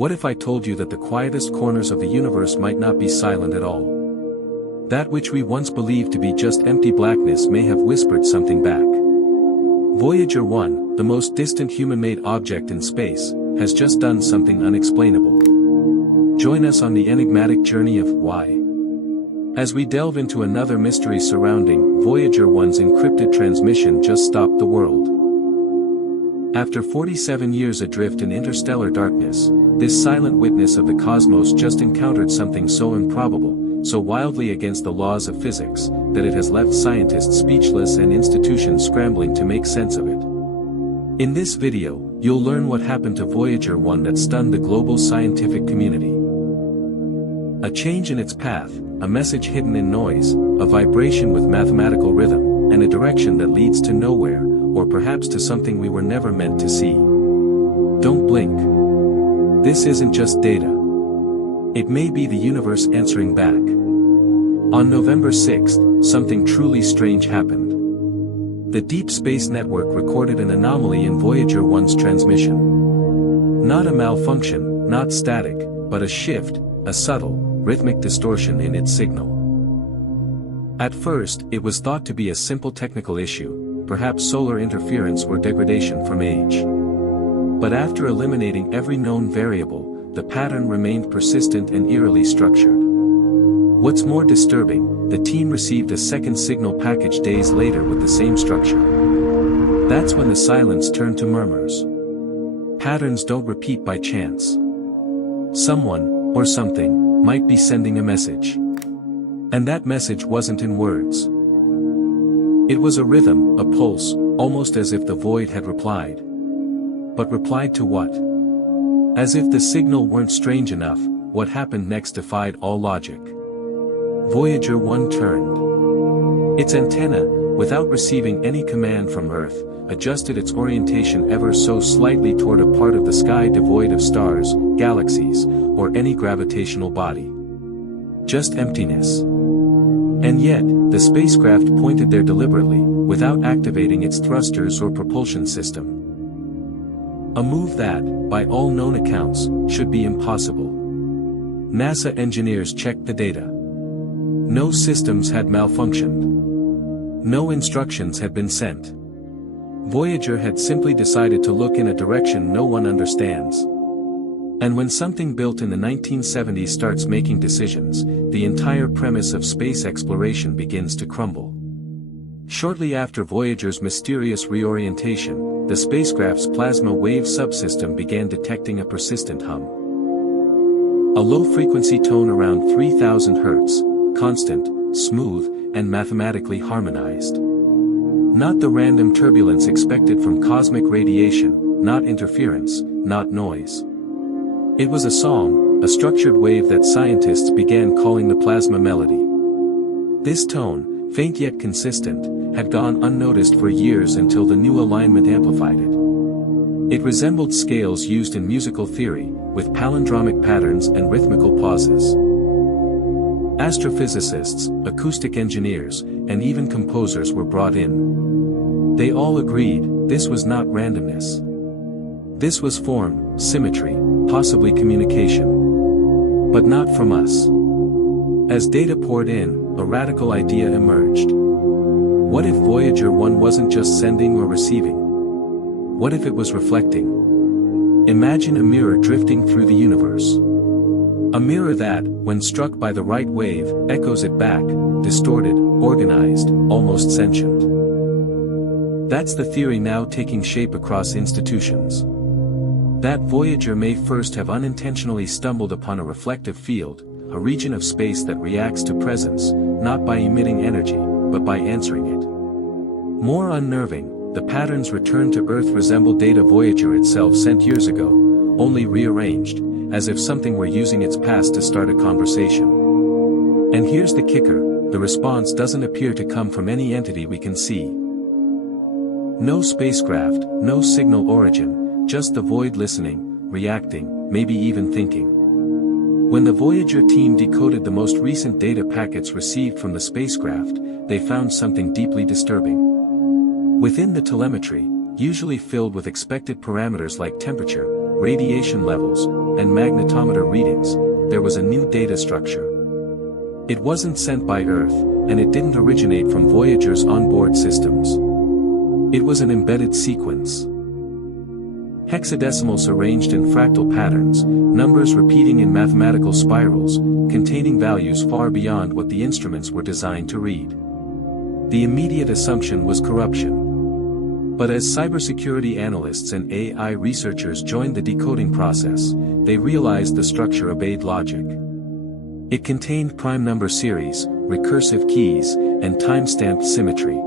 What if I told you that the quietest corners of the universe might not be silent at all? That which we once believed to be just empty blackness may have whispered something back. Voyager 1, the most distant human-made object in space, has just done something unexplainable. Join us on the enigmatic journey of why. As we delve into another mystery surrounding Voyager 1's encrypted transmission just stopped the world. After 47 years adrift in interstellar darkness, this silent witness of the cosmos just encountered something so improbable, so wildly against the laws of physics, that it has left scientists speechless and institutions scrambling to make sense of it. In this video, you'll learn what happened to Voyager 1 that stunned the global scientific community. A change in its path, a message hidden in noise, a vibration with mathematical rhythm, and a direction that leads to nowhere, or perhaps to something we were never meant to see. Don't blink. This isn't just data. It may be the universe answering back. On November 6th, something truly strange happened. The Deep Space Network recorded an anomaly in Voyager 1's transmission. Not a malfunction, not static, but a shift, a subtle, rhythmic distortion in its signal. At first, it was thought to be a simple technical issue, perhaps solar interference or degradation from age. But after eliminating every known variable, the pattern remained persistent and eerily structured. What's more disturbing, the team received a second signal package days later with the same structure. That's when the silence turned to murmurs. Patterns don't repeat by chance. Someone, or something, might be sending a message. And that message wasn't in words. It was a rhythm, a pulse, almost as if the void had replied. But replied to what? As if the signal weren't strange enough, what happened next defied all logic. Voyager 1 turned. Its antenna, without receiving any command from Earth, adjusted its orientation ever so slightly toward a part of the sky devoid of stars, galaxies, or any gravitational body. Just emptiness. And yet, the spacecraft pointed there deliberately, without activating its thrusters or propulsion system. A move that, by all known accounts, should be impossible. NASA engineers checked the data. No systems had malfunctioned. No instructions had been sent. Voyager had simply decided to look in a direction no one understands. And when something built in the 1970s starts making decisions, the entire premise of space exploration begins to crumble. Shortly after Voyager's mysterious reorientation, the spacecraft's plasma wave subsystem began detecting a persistent hum. A low-frequency tone around 3000 Hz, constant, smooth, and mathematically harmonized. Not the random turbulence expected from cosmic radiation, not interference, not noise. It was a song, a structured wave that scientists began calling the plasma melody. This tone, faint yet consistent, had gone unnoticed for years until the new alignment amplified it. It resembled scales used in musical theory, with palindromic patterns and rhythmical pauses. Astrophysicists, acoustic engineers, and even composers were brought in. They all agreed, this was not randomness. This was form, symmetry, possibly communication. But not from us. As data poured in, a radical idea emerged. What if Voyager 1 wasn't just sending or receiving? What if it was reflecting? Imagine a mirror drifting through the universe. A mirror that, when struck by the right wave, echoes it back, distorted, organized, almost sentient. That's the theory now taking shape across institutions. That Voyager may first have unintentionally stumbled upon a reflective field, a region of space that reacts to presence, not by emitting energy, but by answering it. More unnerving, the patterns returned to Earth resemble data Voyager itself sent years ago, only rearranged, as if something were using its past to start a conversation. And here's the kicker, the response doesn't appear to come from any entity we can see. No spacecraft, no signal origin, just the void listening, reacting, maybe even thinking. When the Voyager team decoded the most recent data packets received from the spacecraft, they found something deeply disturbing. Within the telemetry, usually filled with expected parameters like temperature, radiation levels, and magnetometer readings, there was a new data structure. It wasn't sent by Earth, and it didn't originate from Voyager's onboard systems. It was an embedded sequence. Hexadecimals arranged in fractal patterns, numbers repeating in mathematical spirals, containing values far beyond what the instruments were designed to read. The immediate assumption was corruption. But as cybersecurity analysts and AI researchers joined the decoding process, they realized the structure obeyed logic. It contained prime number series, recursive keys, and time-stamped symmetry.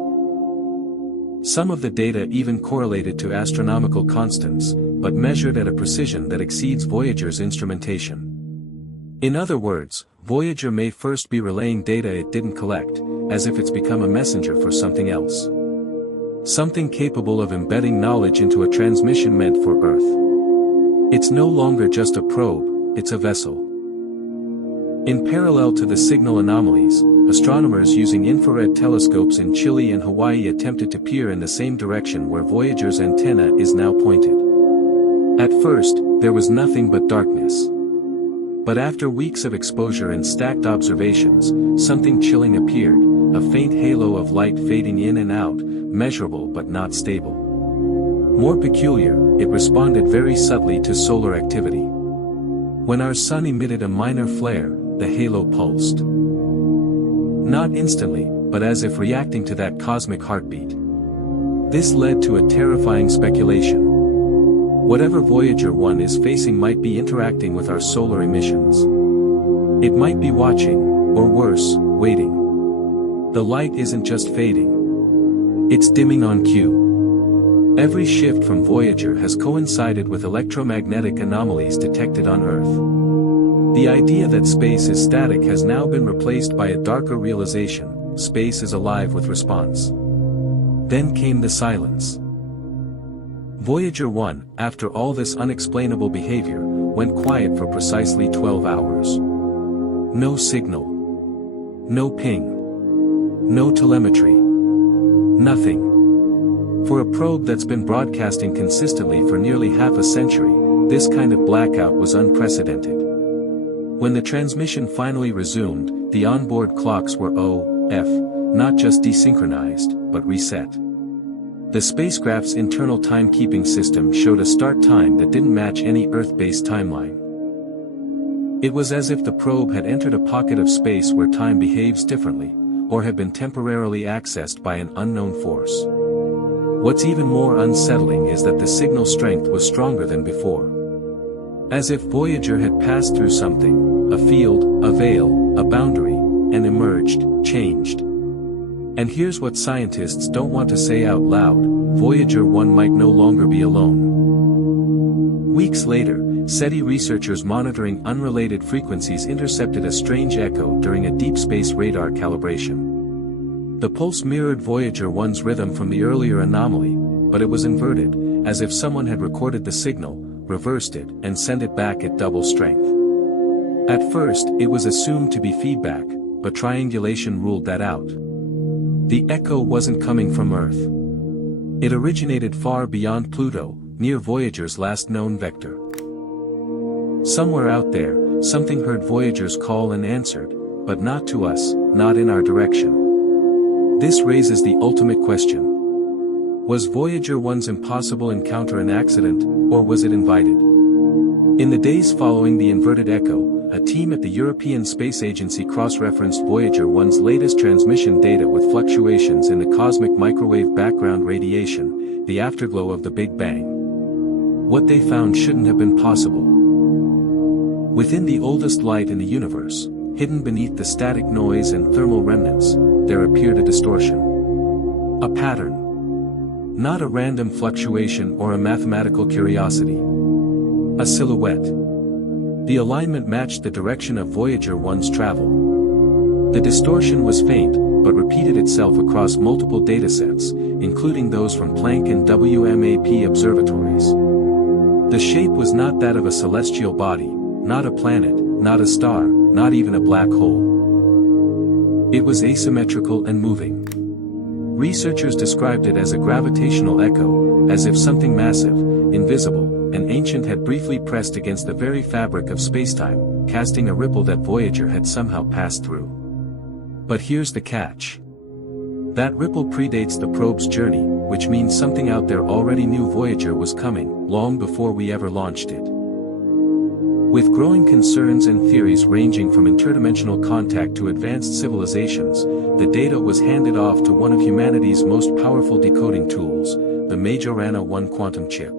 Some of the data even correlated to astronomical constants, but measured at a precision that exceeds Voyager's instrumentation. In other words, Voyager may first be relaying data it didn't collect, as if it's become a messenger for something else. Something capable of embedding knowledge into a transmission meant for Earth. It's no longer just a probe, it's a vessel. In parallel to the signal anomalies, astronomers using infrared telescopes in Chile and Hawaii attempted to peer in the same direction where Voyager's antenna is now pointed. At first, there was nothing but darkness. But after weeks of exposure and stacked observations, something chilling appeared, a faint halo of light fading in and out, measurable but not stable. More peculiar, it responded very subtly to solar activity. When our sun emitted a minor flare, the halo pulsed. Not instantly, but as if reacting to that cosmic heartbeat. This led to a terrifying speculation. Whatever Voyager 1 is facing might be interacting with our solar emissions. It might be watching, or worse, waiting. The light isn't just fading. It's dimming on cue. Every shift from Voyager has coincided with electromagnetic anomalies detected on Earth. The idea that space is static has now been replaced by a darker realization: space is alive with response. Then came the silence. Voyager 1, after all this unexplainable behavior, went quiet for precisely 12 hours. No signal. No ping. No telemetry. Nothing. For a probe that's been broadcasting consistently for nearly half a century, this kind of blackout was unprecedented. When the transmission finally resumed, the onboard clocks were OF, not just desynchronized, but reset. The spacecraft's internal timekeeping system showed a start time that didn't match any Earth-based timeline. It was as if the probe had entered a pocket of space where time behaves differently, or had been temporarily accessed by an unknown force. What's even more unsettling is that the signal strength was stronger than before. As if Voyager had passed through something, a field, a veil, a boundary, and emerged, changed. And here's what scientists don't want to say out loud: Voyager 1 might no longer be alone. Weeks later, SETI researchers monitoring unrelated frequencies intercepted a strange echo during a deep space radar calibration. The pulse mirrored Voyager 1's rhythm from the earlier anomaly, but it was inverted, as if someone had recorded the signal, reversed it, and sent it back at double strength. At first, it was assumed to be feedback, but triangulation ruled that out. The echo wasn't coming from Earth. It originated far beyond Pluto, near Voyager's last known vector. Somewhere out there, something heard Voyager's call and answered, but not to us, not in our direction. This raises the ultimate question. Was Voyager 1's impossible encounter an accident, or was it invited? In the days following the inverted echo, a team at the European Space Agency cross-referenced Voyager 1's latest transmission data with fluctuations in the cosmic microwave background radiation, the afterglow of the Big Bang. What they found shouldn't have been possible. Within the oldest light in the universe, hidden beneath the static noise and thermal remnants, there appeared a distortion. A pattern. Not a random fluctuation or a mathematical curiosity. A silhouette. The alignment matched the direction of Voyager 1's travel. The distortion was faint, but repeated itself across multiple datasets, including those from Planck and WMAP observatories. The shape was not that of a celestial body, not a planet, not a star, not even a black hole. It was asymmetrical and moving. Researchers described it as a gravitational echo, as if something massive, invisible, an ancient had briefly pressed against the very fabric of spacetime, casting a ripple that Voyager had somehow passed through. But here's the catch. That ripple predates the probe's journey, which means something out there already knew Voyager was coming, long before we ever launched it. With growing concerns and theories ranging from interdimensional contact to advanced civilizations, the data was handed off to one of humanity's most powerful decoding tools, the Majorana 1 quantum chip.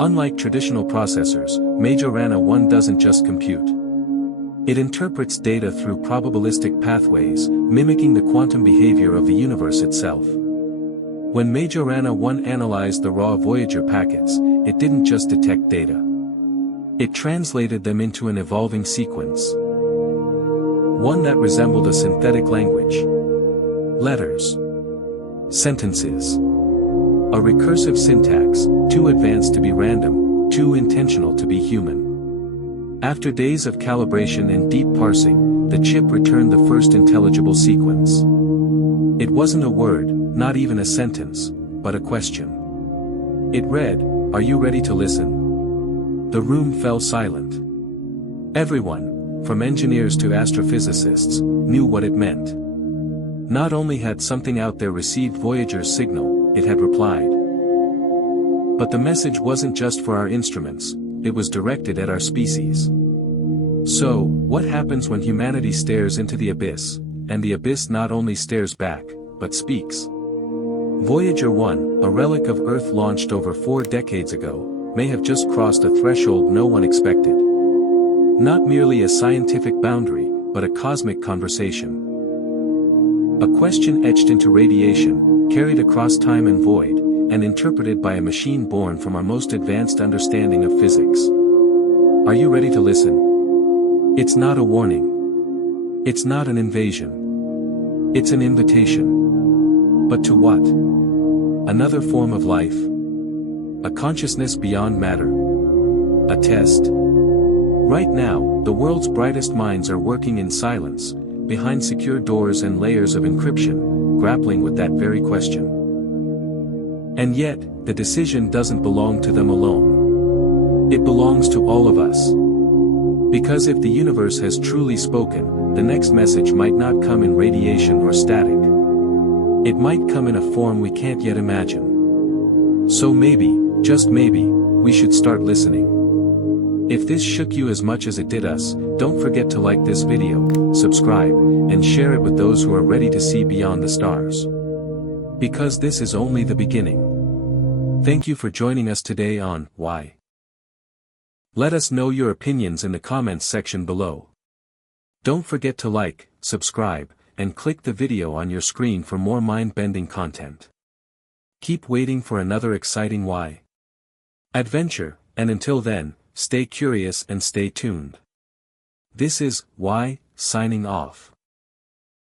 Unlike traditional processors, Majorana 1 doesn't just compute. It interprets data through probabilistic pathways, mimicking the quantum behavior of the universe itself. When Majorana 1 analyzed the raw Voyager packets, it didn't just detect data. It translated them into an evolving sequence. One that resembled a synthetic language. Letters. Sentences. A recursive syntax, too advanced to be random, too intentional to be human. After days of calibration and deep parsing, the chip returned the first intelligible sequence. It wasn't a word, not even a sentence, but a question. It read, "Are you ready to listen?" The room fell silent. Everyone, from engineers to astrophysicists, knew what it meant. Not only had something out there received Voyager's signal, it had replied. But the message wasn't just for our instruments, it was directed at our species. So, what happens when humanity stares into the abyss, and the abyss not only stares back, but speaks? Voyager 1, a relic of Earth launched over 4 decades ago, may have just crossed a threshold no one expected. Not merely a scientific boundary, but a cosmic conversation. A question etched into radiation, carried across time and void, and interpreted by a machine born from our most advanced understanding of physics. Are you ready to listen? It's not a warning. It's not an invasion. It's an invitation. But to what? Another form of life. A consciousness beyond matter. A test. Right now, the world's brightest minds are working in silence, behind secure doors and layers of encryption, grappling with that very question. And yet, the decision doesn't belong to them alone. It belongs to all of us. Because if the universe has truly spoken, the next message might not come in radiation or static. It might come in a form we can't yet imagine. So maybe, just maybe, we should start listening. If this shook you as much as it did us, don't forget to like this video, subscribe, and share it with those who are ready to see beyond the stars. Because this is only the beginning. Thank you for joining us today on Why. Let us know your opinions in the comments section below. Don't forget to like, subscribe, and click the video on your screen for more mind-bending content. Keep waiting for another exciting Why adventure, and until then, stay curious and stay tuned. This is Why, signing off.